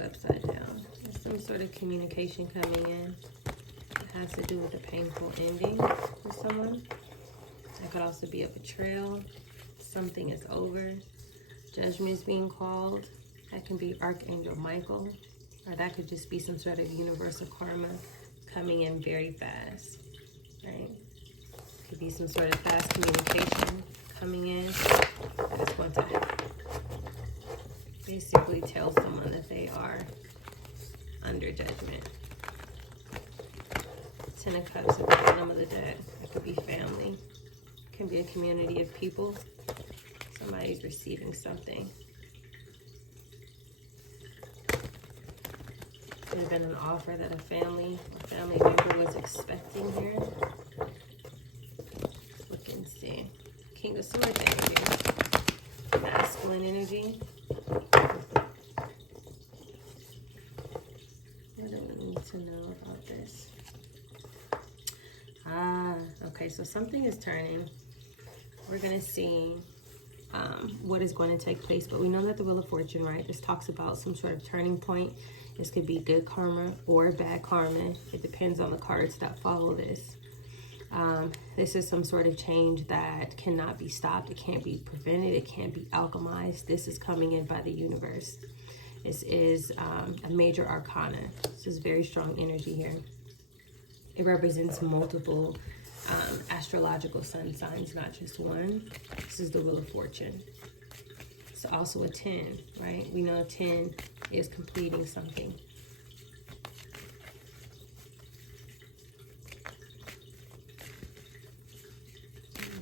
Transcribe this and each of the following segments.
is upside down. There's some sort of communication coming in. It has to do with a painful ending for someone. That could also be a betrayal. Something is over. Judgment is being called. That can be Archangel Michael. Or that could just be some sort of universal karma coming in very fast. Right? Could be some sort of fast communication coming in. That is going to basically tell someone that they are under judgment. Ten of Cups at the bottom of the deck. That could be family. It can be a community of people. Somebody's receiving something. Could have been an offer that a family member was expecting here. Look and see. King of Swords energy. Masculine energy. What do we need to know about this? Okay, so something is turning. We're going to see what is going to take place, but we know that the Wheel of Fortune, right? This talks about some sort of turning point. This could be good karma or bad karma. It depends on the cards that follow this. This is some sort of change that cannot be stopped. It can't be prevented. It can't be alchemized. This is coming in by the universe. This is a major arcana. This is very strong energy here. It represents multiple astrological sun signs, not just one. This is the Wheel of Fortune. It's also a 10, right? We know a 10 is completing something.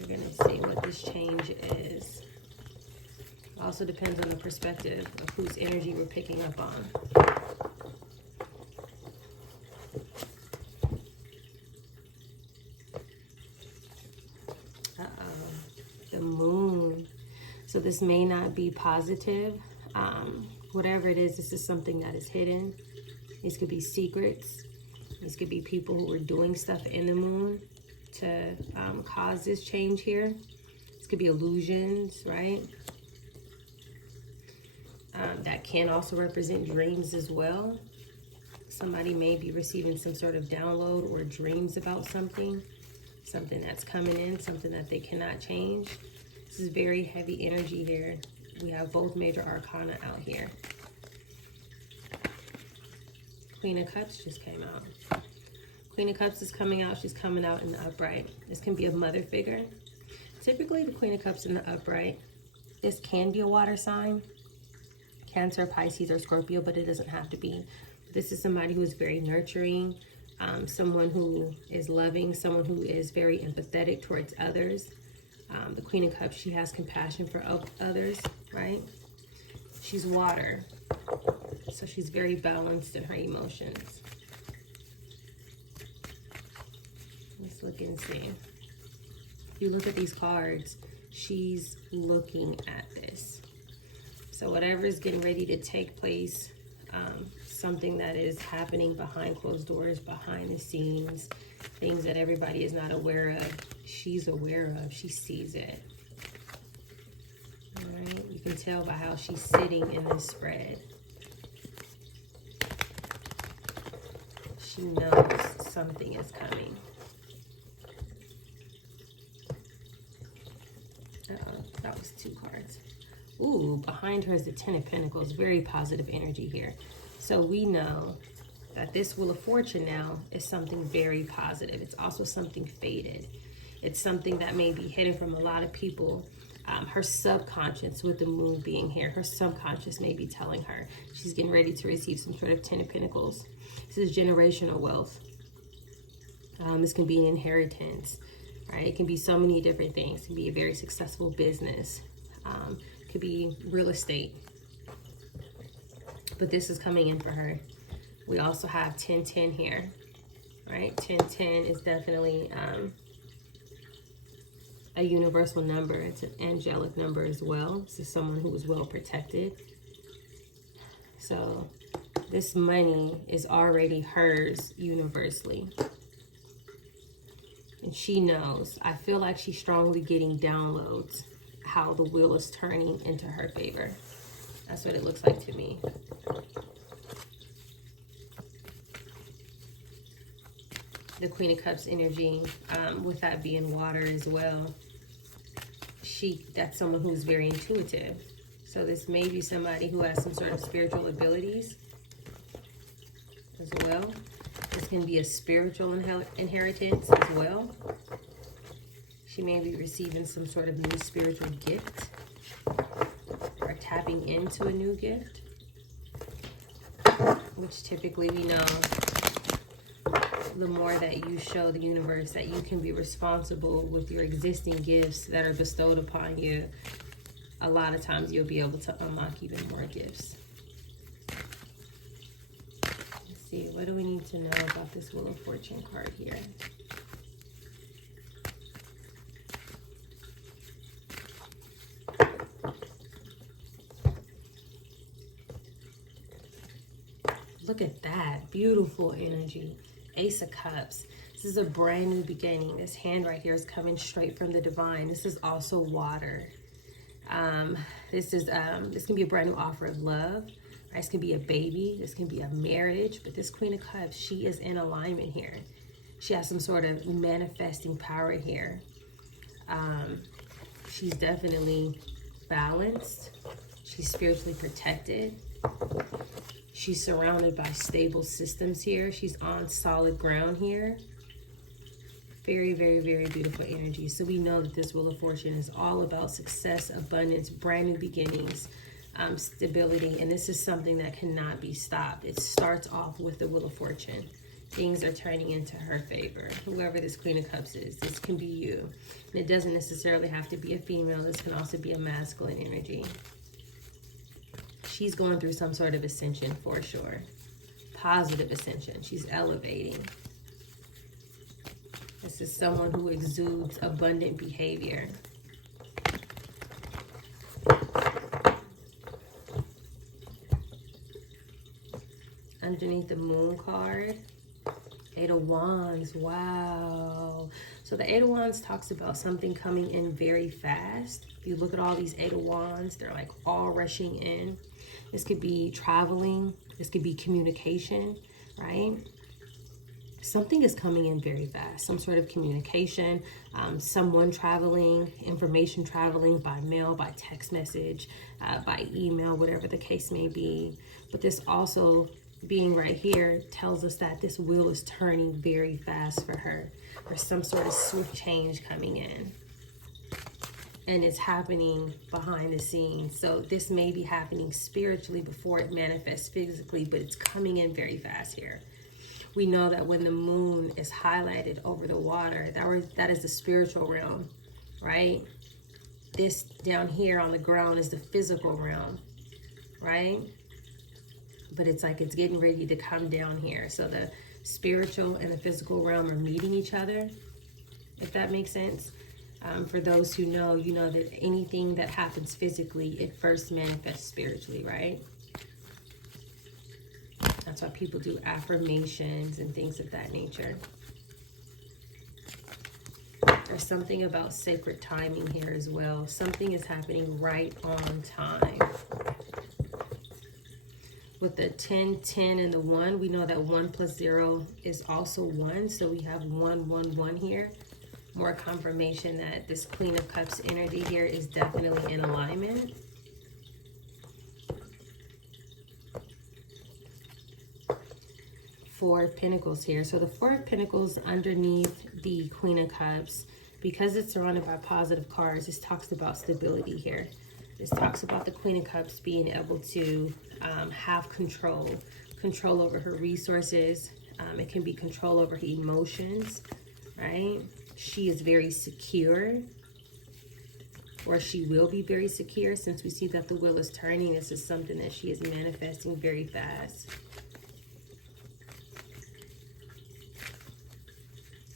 We're going to see what this change is. Also depends on the perspective of whose energy we're picking up on. The Moon. So this may not be positive. Whatever it is, this is something that is hidden. These could be secrets. These could be people who are doing stuff in the moon to cause this change here. This could be illusions, right? That can also represent dreams as well. Somebody may be receiving some sort of download or dreams about something that's coming in, something that they cannot change. This is very heavy energy here. We have both major arcana out here. Queen of Cups just came out. Queen of Cups is coming out. She's coming out in the upright. This can be a mother figure. Typically, the Queen of Cups in the upright, this can be a water sign. Cancer, Pisces, or Scorpio, but it doesn't have to be. This is somebody who is very nurturing, someone who is loving, someone who is very empathetic towards others. The Queen of Cups, she has compassion for others, right? She's water, so she's very balanced in her emotions. Let's look and see. If you look at these cards, she's looking at this. So whatever is getting ready to take place, something that is happening behind closed doors, behind the scenes, things that everybody is not aware of, she's aware of. She sees it. All right, you can tell by how she's sitting in this spread. She knows something is coming. That was 2 cards. Ooh, behind her is the 10 of Pentacles. Very positive energy here. So we know that this Wheel of Fortune now is something very positive. It's also something faded. It's something that may be hidden from a lot of people. Her subconscious, with the moon being here, her subconscious may be telling her she's getting ready to receive some sort of 10 of Pentacles. This is generational wealth. This can be an inheritance, right? It can be so many different things. It can be a very successful business. Could be real estate. But this is coming in for her. We also have 1010 here, right? 1010 is definitely a universal number. It's an angelic number as well. This is someone who is well protected. So this money is already hers universally. And she knows. I feel like she's strongly getting downloads how the wheel is turning into her favor. That's what it looks like to me. the Queen of Cups energy, with that being water as well. That's someone who's very intuitive. So this may be somebody who has some sort of spiritual abilities as well. This can be a spiritual inheritance as well. She may be receiving some sort of new spiritual gift or tapping into a new gift, which typically we know the more that you show the universe that you can be responsible with your existing gifts that are bestowed upon you, a lot of times you'll be able to unlock even more gifts. Let's see, what do we need to know about this Wheel of Fortune card here? Look at that, beautiful energy. Ace of Cups. This is a brand new beginning. This hand right here is coming straight from the divine. This is also water. This can be a brand new offer of love. Right? This can be a baby. This can be a marriage. But this Queen of Cups, she is in alignment here. She has some sort of manifesting power here. She's definitely balanced. She's spiritually protected. She's surrounded by stable systems here. She's on solid ground here. Very, very, very beautiful energy. So we know that this Wheel of Fortune is all about success, abundance, brand new beginnings, stability. And this is something that cannot be stopped. It starts off with the Wheel of Fortune. Things are turning into her favor. Whoever this Queen of Cups is, this can be you. And it doesn't necessarily have to be a female. This can also be a masculine energy. She's going through some sort of ascension for sure. Positive ascension. She's elevating. This is someone who exudes abundant behavior. Underneath the Moon card, Eight of Wands. Wow. So the Eight of Wands talks about something coming in very fast. If you look at all these Eight of Wands, they're like all rushing in. This could be traveling. This could be communication, right? Something is coming in very fast. Some sort of communication, someone traveling, information traveling by mail, by text message, by email, whatever the case may be. But this also being right here tells us that this wheel is turning very fast for her. There's some sort of swift change coming in. And it's happening behind the scenes. So this may be happening spiritually before it manifests physically, but it's coming in very fast here. We know that when the moon is highlighted over the water, that is the spiritual realm, right? This down here on the ground is the physical realm, right? But it's like it's getting ready to come down here. So the spiritual and the physical realm are meeting each other, if that makes sense. For those who know, you know that anything that happens physically, it first manifests spiritually, right? That's why people do affirmations and things of that nature. There's something about sacred timing here as well. Something is happening right on time. With the 10, 10, and the 1, we know that 1 plus 0 is also 1. So we have 1, 1, 1 here. More confirmation that this Queen of Cups energy here is definitely in alignment. Four of Pentacles here. So the Four of Pentacles underneath the Queen of Cups, because it's surrounded by positive cards, this talks about stability here. This talks about the Queen of Cups being able to have control over her resources. It can be control over her emotions, right? She is very secure, or she will be very secure, since we see that the wheel is turning. This is something that she is manifesting very fast.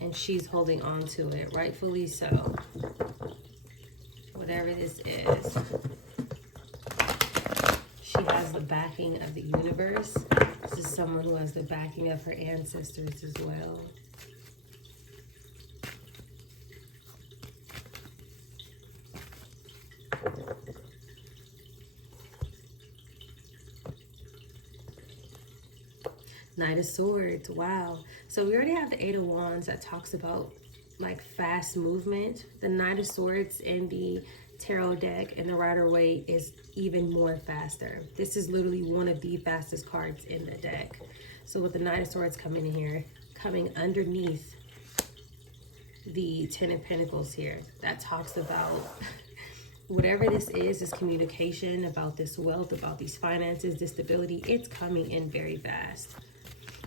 And she's holding on to it, rightfully so. Whatever this is. She has the backing of the universe. This is someone who has the backing of her ancestors as well. Knight of Swords. Wow. So we already have the Eight of Wands that talks about like fast movement. The Knight of Swords in the tarot deck and the Rider-Waite is even more faster. This is literally one of the fastest cards in the deck. So with the Knight of Swords coming in here, coming underneath the Ten of Pentacles here, that talks about whatever this is communication about this wealth, about these finances, this stability. It's coming in very fast.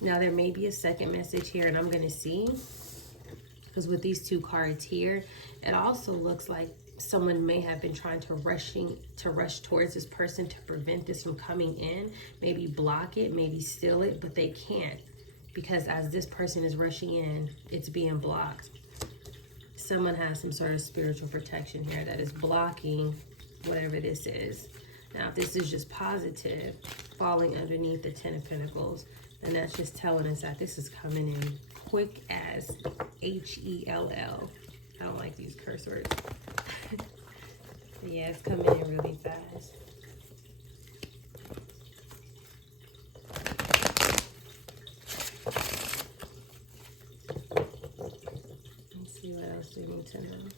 Now there may be a second message here, and I'm going to see, because with these two cards here, it also looks like someone may have been trying to rush towards this person to prevent this from coming in, maybe block it, maybe steal it, but they can't, because as this person is rushing in, it's being blocked. Someone has some sort of spiritual protection here that is blocking whatever this is. Now, if this is just positive, falling underneath the Ten of Pentacles, then that's just telling us that this is coming in quick as H-E-L-L. I don't like these curse words. Yeah, it's coming in really fast. Let's see what else we need to know.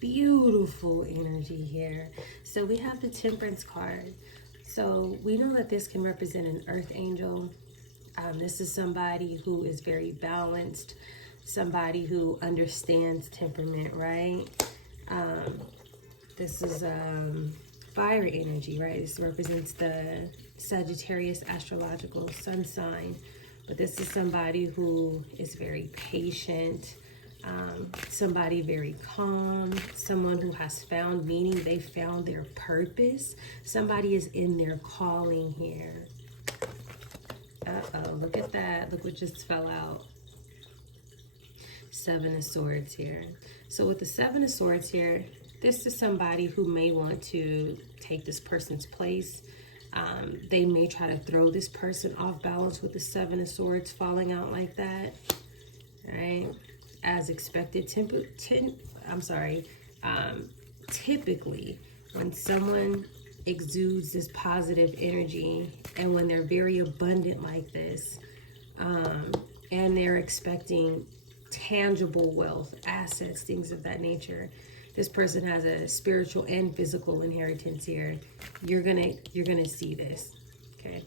Beautiful energy here. So we have the Temperance card. So we know that this can represent an earth angel. This is somebody who is very balanced, somebody who understands temperament, right? This is fire energy, right? This represents the Sagittarius astrological sun sign. But this is somebody who is very patient, somebody very calm, someone who has found meaning. They found their purpose. Somebody is in their calling here. Uh-oh, look at that. Look what just fell out. Seven of Swords here. So with the Seven of Swords here, this is somebody who may want to take this person's place. They may try to throw this person off balance with the Seven of Swords falling out like that. Right? As expected. Typically, when someone exudes this positive energy and when they're very abundant like this, and they're expecting tangible wealth, assets, things of that nature, this person has a spiritual and physical inheritance here. You're gonna see this, okay?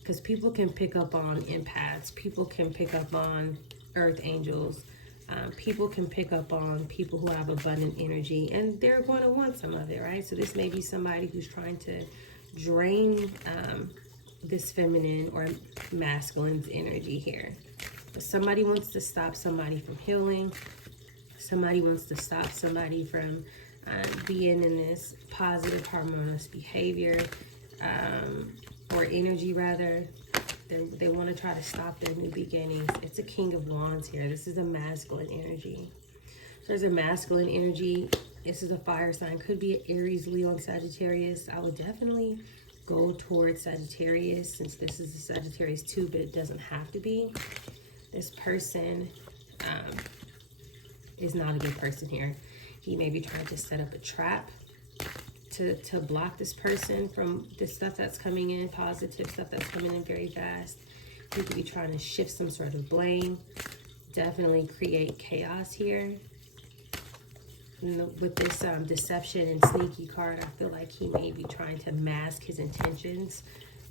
Because people can pick up on empaths, people can pick up on earth angels, people can pick up on people who have abundant energy, and they're going to want some of it, right? So this may be somebody who's trying to drain this feminine or masculine's energy here. But somebody wants to stop somebody from healing. Somebody wants to stop somebody from being in this positive, harmonious behavior, or energy rather. They want to try to stop their new beginnings. It's a King of Wands here. This is a masculine energy. So there's a masculine energy. This is a fire sign. Could be an Aries, Leo, and Sagittarius. I would definitely go towards Sagittarius since this is a Sagittarius too, but it doesn't have to be. This person is not a good person here. He may be trying to set up a trap to block this person from the stuff that's coming in, positive stuff that's coming in very fast. He could be trying to shift some sort of blame. Definitely create chaos here. With this deception and sneaky card, I feel like he may be trying to mask his intentions.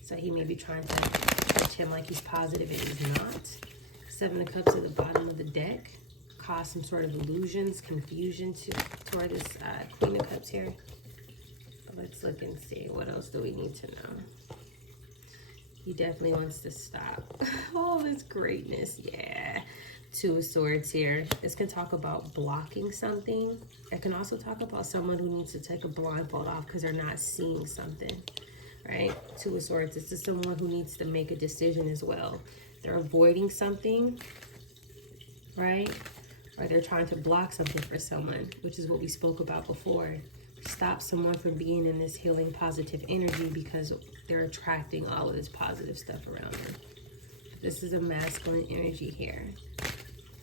So he may be trying to pretend like he's positive and he's not. Seven of Cups at the bottom of the deck. Cause some sort of illusions, confusion toward this Queen of Cups here. Let's look and see. What else do we need to know? He definitely wants to stop all this greatness. Yeah. Two of Swords here. This can talk about blocking something. It can also talk about someone who needs to take a blindfold off because they're not seeing something. Right? Two of Swords. This is someone who needs to make a decision as well. They're avoiding something. Right? Or they're trying to block something for someone, which is what we spoke about before. Stop someone from being in this healing positive energy because they're attracting all of this positive stuff around them. This is a masculine energy here.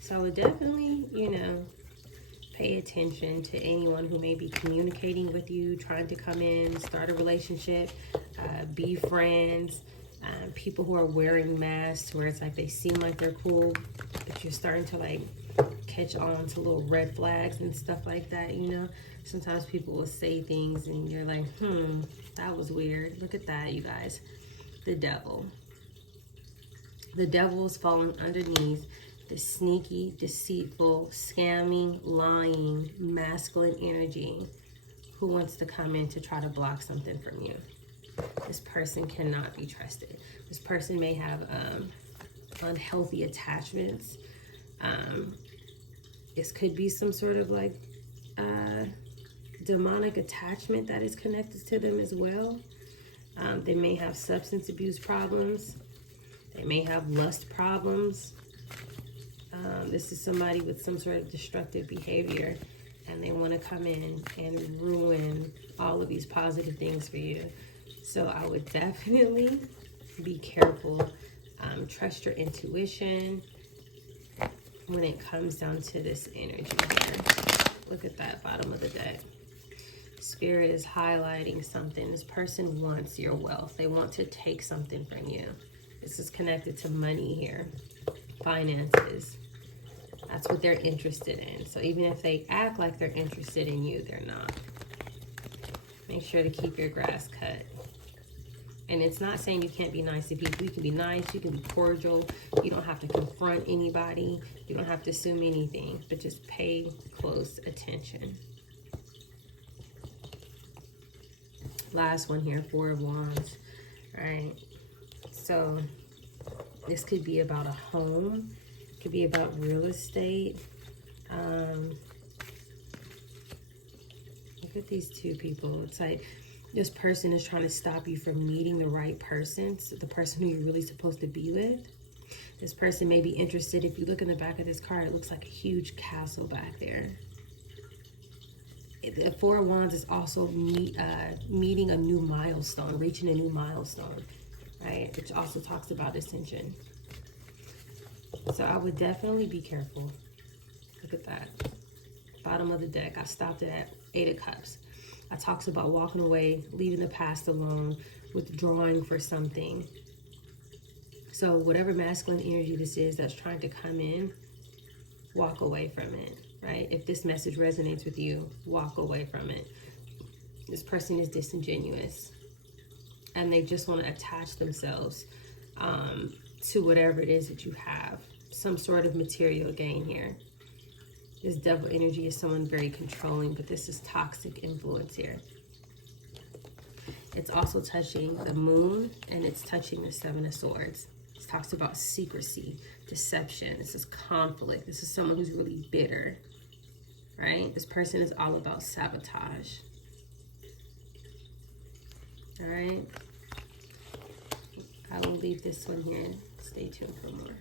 So I would definitely, pay attention to anyone who may be communicating with you, trying to come in, start a relationship, be friends. People who are wearing masks where it's like they seem like they're cool, but you're starting to like catch on to little red flags and stuff like that, you know. Sometimes people will say things and you're like, that was weird. Look at that, you guys. The devil. The devil is falling underneath the sneaky, deceitful, scamming, lying, masculine energy who wants to come in to try to block something from you. This person cannot be trusted. This person may have unhealthy attachments. This could be some sort of like demonic attachment that is connected to them as well. They may have substance abuse problems. They may have lust problems. This is somebody with some sort of destructive behavior, and they want to come in and ruin all of these positive things for you. So I would definitely be careful. Trust your intuition when it comes down to this energy here. Look at that bottom of the deck. Spirit is highlighting something. This person wants your wealth. They want to take something from you. This is connected to money here, finances. That's what they're interested in. So even if they act like they're interested in you, they're not. Make sure to keep your grass cut. And it's not saying you can't be nice to people. You can be nice, you can be cordial. You don't have to confront anybody. You don't have to assume anything, but just pay close attention. Last one here, Four of Wands, right? So this could be about a home. It could be about real estate. Look at these two people. It's like this person is trying to stop you from meeting the right person, so the person who you're really supposed to be with. This person may be interested. If you look in the back of this card, it looks like a huge castle back there. The Four of Wands is also meeting a new milestone, reaching a new milestone, right? Which also talks about ascension. So I would definitely be careful. Look at that. Bottom of the deck, I stopped it at 8 of Cups. I talks about walking away, leaving the past alone, withdrawing for something. So whatever masculine energy this is that's trying to come in, walk away from it, right? If this message resonates with you, walk away from it. This person is disingenuous, and they just want to attach themselves to whatever it is that you have. Some sort of material gain here. This devil energy is someone very controlling, but this is toxic influence here. It's also touching the moon, and it's touching the Seven of Swords. It talks about secrecy, deception. This is conflict. This is someone who's really bitter, right? This person is all about sabotage. All right. I will leave this one here. Stay tuned for more.